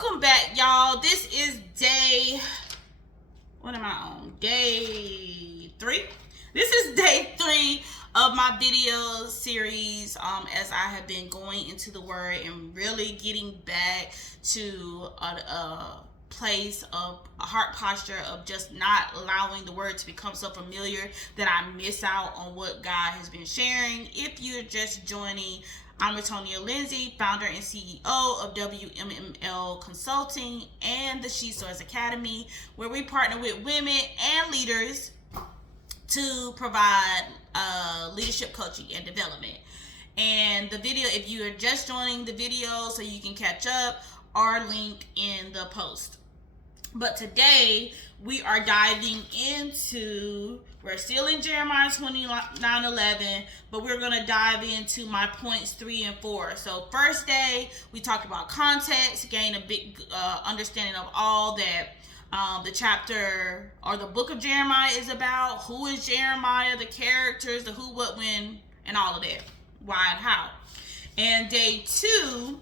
Welcome back, y'all. This is what am I on? Day 3. This is day 3 of my video series as I have been going into the Word and really getting back to a place of a heart posture of just not allowing the Word to become so familiar that I miss out on what God has been sharing. If you're just joining, I'm Retonia Lindsay, founder and CEO of WMML Consulting and the She Soars Academy, where we partner with women and leaders to provide leadership coaching and development. And the video, if you are just joining the video so you can catch up, are linked in the post. But today we are diving into, we're still in Jeremiah 29:11, but we're going to dive into my points 3 and 4. So first day, we talked about context, gain a big understanding of all that the chapter or the book of Jeremiah is about. Who is Jeremiah, the characters, the who, what, when, and all of that. Why and how. And day 2,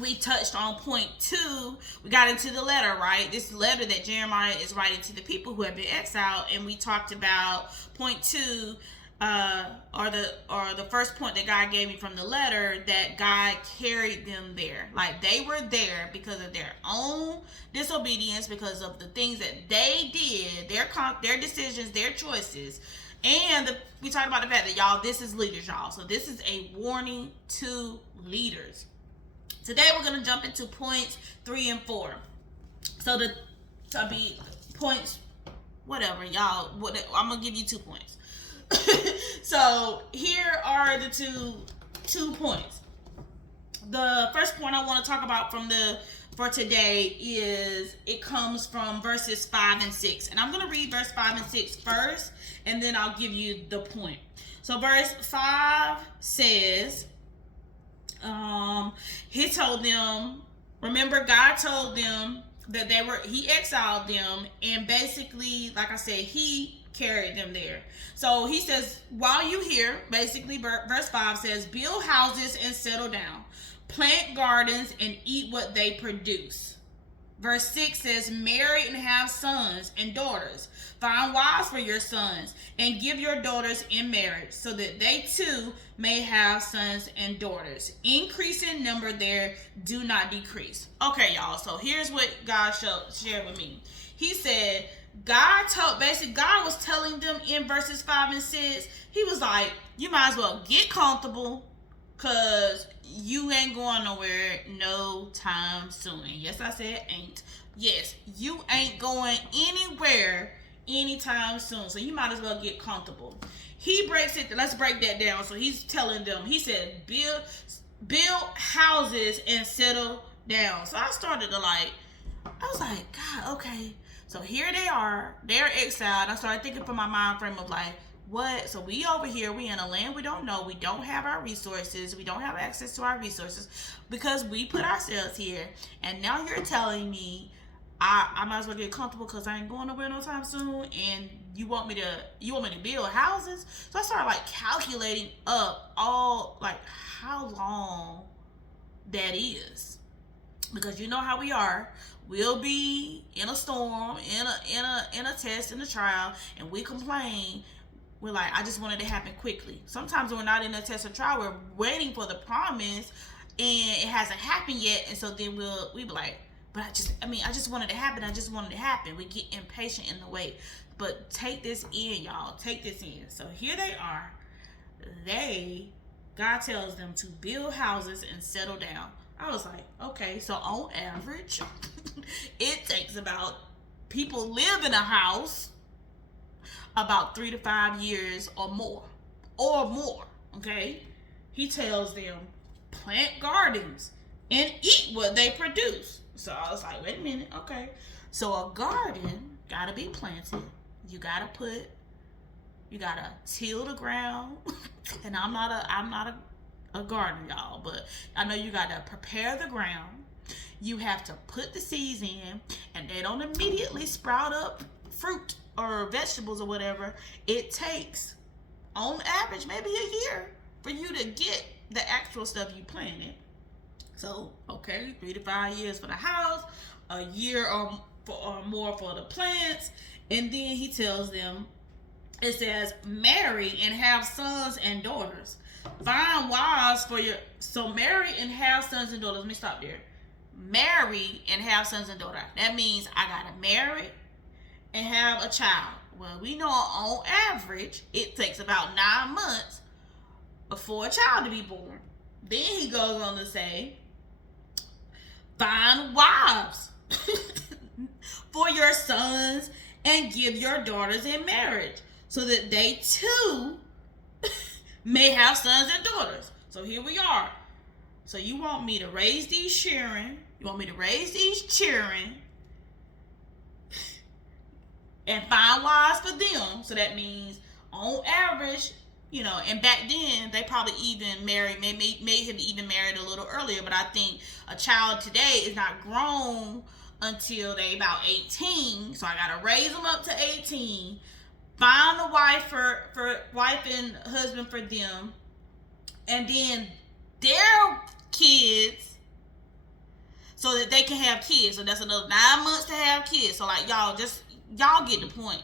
we touched on point 2. We got into the letter, right? This letter that Jeremiah is writing to the people who have been exiled, and we talked about point 2, or the first point that God gave me from the letter, that God carried them there. Like, they were there because of their own disobedience, because of the things that they did, their decisions, their choices. And we talked about the fact that, y'all, this is leaders, y'all. So this is a warning to leaders. Today we're going to jump into points 3 and 4. So points, whatever, y'all. I'm going to give you 2 points. So here are the two points. The first point I want to talk about for today is, it comes from verses 5 and 6. And I'm going to read verse 5 and 6 first, and then I'll give you the point. So verse 5 says, he told them, remember, God told them that he exiled them, and basically, like I said, he carried them there. So he says, while you here, basically, verse 5 says, build houses and settle down, plant gardens and eat what they produce. Verse 6 says, marry and have sons and daughters. Find wives for your sons and give your daughters in marriage, so that they too may have sons and daughters. Increase in number there, do not decrease. Okay, y'all, so here's what God shared with me. He said, God was telling them in verses 5 and 6, he was like, you might as well get comfortable, because you ain't going nowhere no time soon. And yes, I said ain't. Yes, you ain't going anywhere anytime soon. So you might as well get comfortable. He breaks it. Let's break that down. So he's telling them, he said, build houses and settle down. So I was like, God, okay. So here they are. They're exiled. I started thinking from my mind frame of like, what? So we over here, we in a land we don't know. We don't have our resources. We don't have access to our resources because we put ourselves here. And now you're telling me I might as well get comfortable because I ain't going nowhere no time soon. And you want me to build houses? So I started like calculating up how long that is, because you know how we are. We'll be in a storm, in a test, in a trial, and we complain. We're like, I just wanted it to happen quickly. Sometimes we're not in a test or trial. We're waiting for the promise, and it hasn't happened yet. And so then we'll be like, but I just wanted it to happen. I just wanted it to happen. We get impatient in the wait. But take this in, y'all. Take this in. So here they are. God tells them to build houses and settle down. I was like, okay, so on average, it takes people live in a house about 3 to 5 years or more, okay? He tells them, plant gardens and eat what they produce. So I was like, wait a minute, okay. So a garden gotta be planted. You gotta till the ground. And I'm not a gardener, y'all, but I know you gotta prepare the ground. You have to put the seeds in, and they don't immediately sprout up fruit or vegetables or whatever. It takes, on average, maybe a year for you to get the actual stuff you planted. So, okay, 3 to 5 years for the house, a year or more for the plants. And then he tells them, it says, marry and have sons and daughters. Find wives for your. So, marry and have sons and daughters. Let me stop there. Marry and have sons and daughters. That means I got to marry and have a child. Well, we know on average, it takes about 9 months for a child to be born. Then he goes on to say, find wives for your sons and give your daughters in marriage so that they too may have sons and daughters. So here we are. So you want me to raise these children, and find wives for them. So that means on average, and back then they probably even married, may have even married a little earlier, but I think a child today is not grown until they about 18. So I gotta raise them up to 18, find a wife wife and husband for them, and then their kids, so that they can have kids. So that's another 9 months to have kids. So like y'all get the point.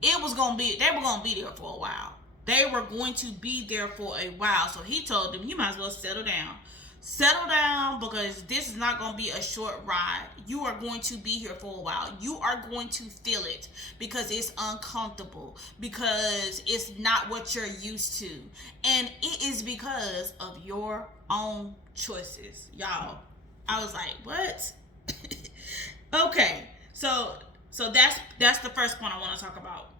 They were gonna be there for a while. They were going to be there for a while. So he told them, you might as well settle down. Settle down, because this is not going to be a short ride. You are going to be here for a while. You are going to feel it because it's uncomfortable, because it's not what you're used to. And it is because of your own choices. Y'all, I was like, what? Okay, so that's the first point I want to talk about.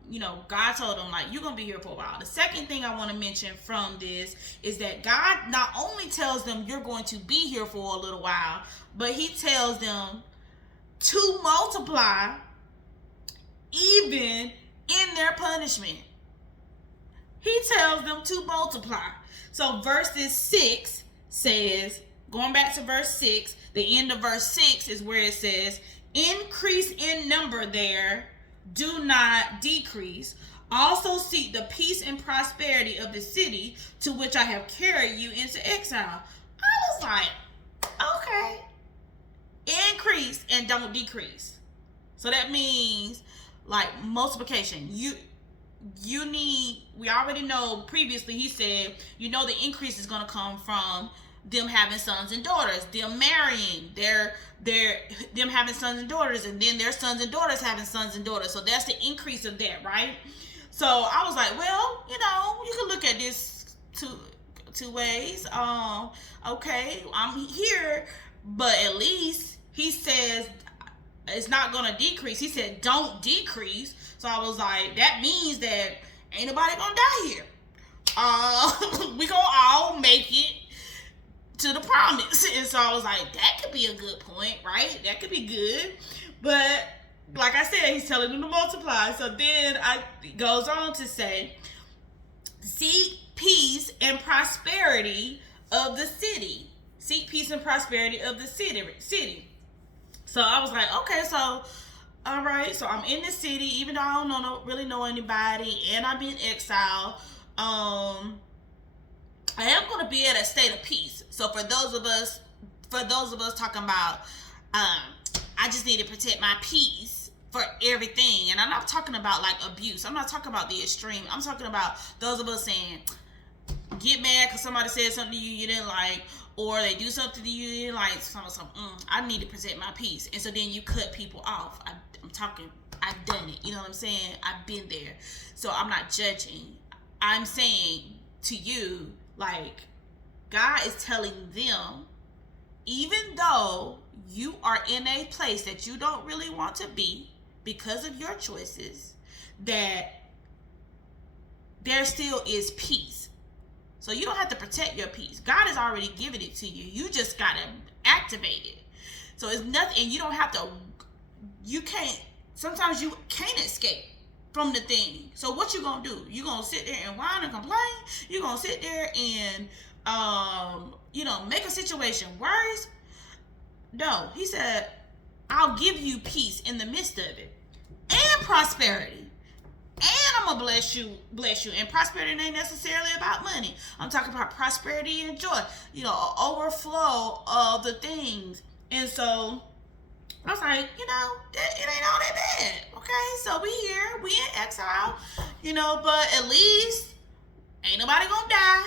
God told them, like, you're going to be here for a while. The second thing I want to mention from this is that God not only tells them you're going to be here for a little while, but he tells them to multiply even in their punishment. He tells them to multiply. So verses 6 says, going back to verse 6, the end of verse 6 is where it says, increase in number there, do not decrease. Also seek the peace and prosperity of the city to which I have carried you into exile. I was like, okay. Increase and don't decrease. So that means like multiplication. We already know previously he said, the increase is going to come from them having sons and daughters, them marrying, them having sons and daughters, and then their sons and daughters having sons and daughters. So that's the increase of that, right? So I was like, well, you can look at this two ways. Okay, I'm here, but at least he says it's not gonna decrease. He said don't decrease. So I was like, that means that ain't nobody gonna die here. We gonna all make it to the promise. And so I was like, that could be a good point, right? That could be good. But like I said, he's telling them to multiply. So then it goes on to say, seek peace and prosperity of the city. Seek peace and prosperity of the city. So I was like, okay, so all right, so I'm in the city, even though I don't really know anybody, and I'm in exile. I am going to be at a state of peace. So for those of us talking about, I just need to protect my peace for everything. And I'm not talking about like abuse. I'm not talking about the extreme. I'm talking about those of us saying, get mad because somebody said something to you didn't like, or they do something to you didn't like. I need to protect my peace. And so then you cut people off. I've done it. You know what I'm saying? I've been there. So I'm not judging. I'm saying to you, like, God is telling them, even though you are in a place that you don't really want to be because of your choices, that there still is peace. So you don't have to protect your peace. God has already given it to you. You just got to activate it. So it's nothing, and sometimes you can't escape from the thing. So what you gonna do? You gonna sit there and whine and complain? You gonna sit there and make a situation worse? No, he said, I'll give you peace in the midst of it, and prosperity. and I'm gonna bless you. And prosperity ain't necessarily about money. I'm talking about prosperity and joy, overflow of the things. And so I was like, it ain't all that bad. Okay, so we here, we in exile, but at least ain't nobody gonna die.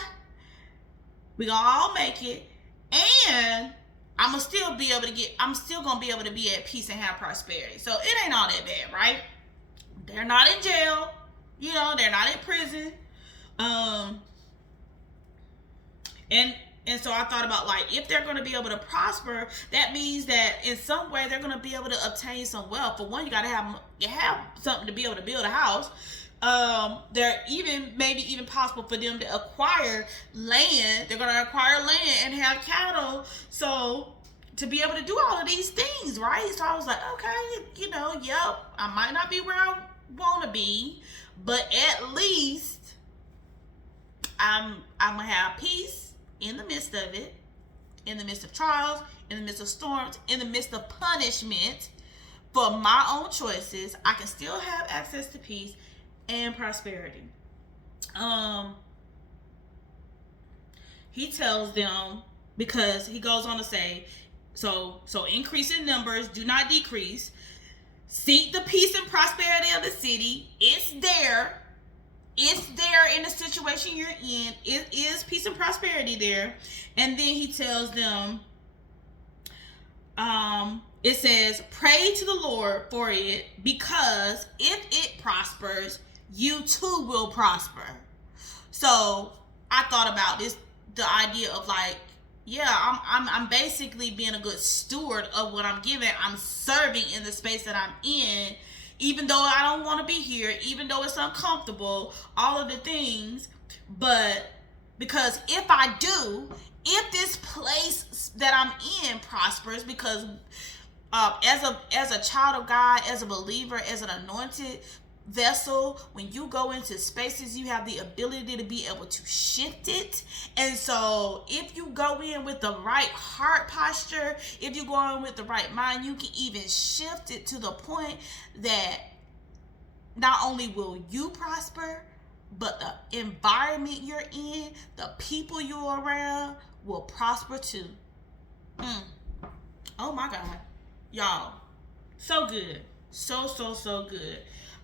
We gonna all make it. And I'm still gonna be able to be at peace and have prosperity. So it ain't all that bad, right? They're not in jail, they're not in prison. And so I thought about, like, if they're going to be able to prosper, that means that in some way they're going to be able to obtain some wealth. For one, you got to have something to be able to build a house. They're maybe even possible for them to acquire land. They're going to acquire land and have cattle. So to be able to do all of these things, right? So I was like, okay, yep, I might not be where I want to be, but at least I'm going to have peace in the midst of it, in the midst of trials, in the midst of storms, in the midst of punishment for my own choices. I can still have access to peace and prosperity. He tells them, because he goes on to say, so increase in numbers, do not decrease. Seek the peace and prosperity of the city. It's there. It's there in the situation you're in. It is peace and prosperity there. And then he tells them, it says, pray to the Lord for it, because if it prospers, you too will prosper. So I thought about this, the idea of, like, yeah, I'm basically being a good steward of what I'm given. I'm serving in the space that I'm in, even though I don't want to be here, even though it's uncomfortable, all of the things. But because if this place that I'm in prospers, because as a child of God, as a believer, as an anointed vessel, when you go into spaces, you have the ability to be able to shift it. And so if you go in with the right heart posture, if you go in with the right mind, you can even shift it to the point that not only will you prosper, but the environment you're in, the people you're around will prosper too. Oh my God, y'all, so good, so good.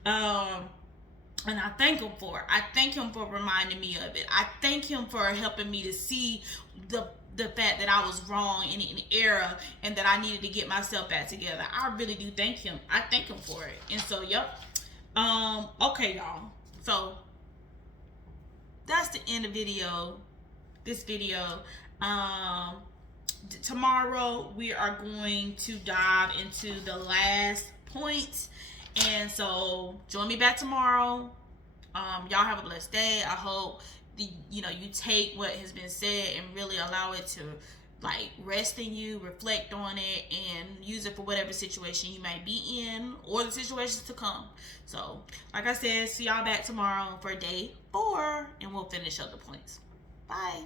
And I thank him for it. I thank him for reminding me of it. I thank him for helping me to see the fact that I was wrong in error, and that I needed to get myself back together. I really do thank him. I thank him for it. And so, yep. Okay, y'all. So that's the end of this video. Tomorrow we are going to dive into the last point. And so join me back tomorrow. Y'all have a blessed day. I hope you take what has been said and really allow it to, like, rest in you, reflect on it, and use it for whatever situation you might be in, or the situations to come. So, like I said, see y'all back tomorrow for day 4, and we'll finish up the points. Bye.